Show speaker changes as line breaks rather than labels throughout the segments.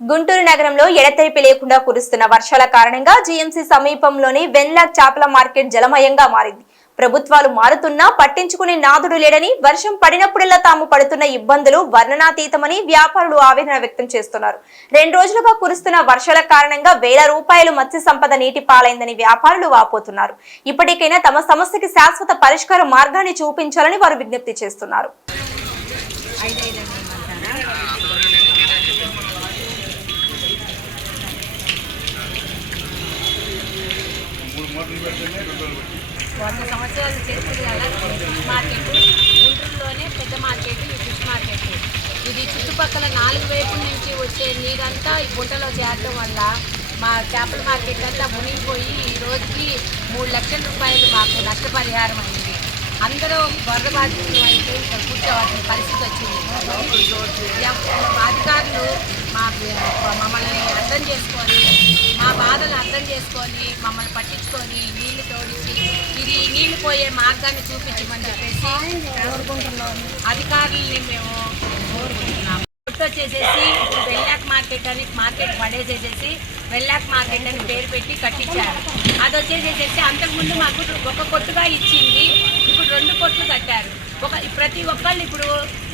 గుంటూరు నగరంలో ఎడతెరిపి లేకుండా కురుస్తున్న వర్షాల కారణంగా జీఎంసీ సమీపంలోని వెన్లాక్ చేపల మార్కెట్ జలమయంగా మారింది. ప్రభుత్వాలు మారుతున్నా పట్టించుకునే నాదుడు లేడని వర్షం పడినప్పుడల్లా తాము పడుతున్న ఇబ్బందులు వర్ణనాతీతమని వ్యాపారులు ఆవేదన వ్యక్తం చేస్తున్నారు. రెండు రోజులుగా కురుస్తున్న వర్షాల కారణంగా వేల రూపాయలు మత్స్య సంపద నీటి పాలైందని వ్యాపారులు వాపోతున్నారు. ఇప్పటికైనా తమ సమస్యకి శాశ్వత పరిష్కార మార్గాన్ని చూపించాలని వారు విజ్ఞప్తి చేస్తున్నారు.
వంద సంవత్సరాలు చరిత్ర అలా ఫిష్ మార్కెట్. గుంటూరులోనే పెద్ద మార్కెట్ ఈ ఫిష్ మార్కెట్. ఇది చుట్టుపక్కల నాలుగు వైపుల నుంచి వచ్చే నీరంతా ఈ గుంటలో చేరడం వల్ల మా చేపల మార్కెట్ అంతా మునిగిపోయి ఈ రోజుకి మూడు లక్షల రూపాయలు మాకు నష్టపరిహారం అయింది. అందరూ వరద బాధితులు అయితే ఇక్కడ కూర్చోవాల్సిన పరిస్థితి వచ్చింది. అధికారులు మా మమ్మల్ని అర్థం చేసుకొని అర్థం చేసుకొని మమ్మల్ని పట్టించుకొని నీళ్ళు తోడించి ఇది నీళ్ళు పోయే మార్గాన్ని చూపించమని చెప్పేసి కోరుకుంటున్నాము అధికారులని మేము కోరుకుంటున్నాము. కొట్టు వచ్చేసేసి ఇప్పుడు వెల్లాక్ మార్కెట్ అని మార్కెట్ పడేసేసేసి వెల్లాక్ మార్కెట్ అని పేరు పెట్టి కట్టించారు. అది వచ్చేసేసేసి అంతకుముందు మాకు ఒక కొట్టుగా ఇచ్చింది ఇప్పుడు రెండు కొట్లు కట్టారు. ఒక ప్రతి ఒక్కళ్ళు ఇప్పుడు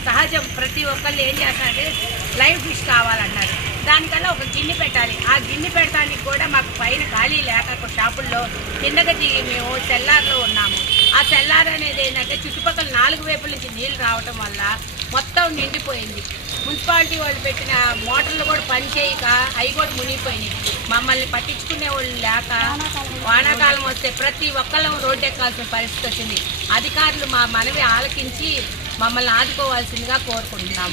సహజం ప్రతి ఒక్కళ్ళు ఏం చేస్తారంటే లైవ్ ఫిష్ కావాలన్నారు దానికన్నా ఒక గిన్నె పెట్టాలి. ఆ గిన్నె కూడా మాకు పైన ఖాళీ లేక ఒక షాపుల్లో కిందకి దిగి మేము సెల్లార్లో ఉన్నాము. ఆ సెల్లార్ అనేది ఏంటంటే చుట్టుపక్కల నాలుగు వైపుల నుంచి నీళ్ళు రావటం వల్ల మొత్తం నిండిపోయింది. మున్సిపాలిటీ వాళ్ళు పెట్టిన మోటార్లు కూడా పనిచేయక అవి కూడా మునిగిపోయినాయి. మమ్మల్ని పట్టించుకునే వాళ్ళు లేక వానాకాలం వస్తే ప్రతి ఒక్కళ్ళం రోడ్డు ఎక్కాల్సిన పరిస్థితి వచ్చింది. అధికారులు మా మనవి ఆలకించి మమ్మల్ని ఆదుకోవాల్సిందిగా కోరుకుంటున్నాము.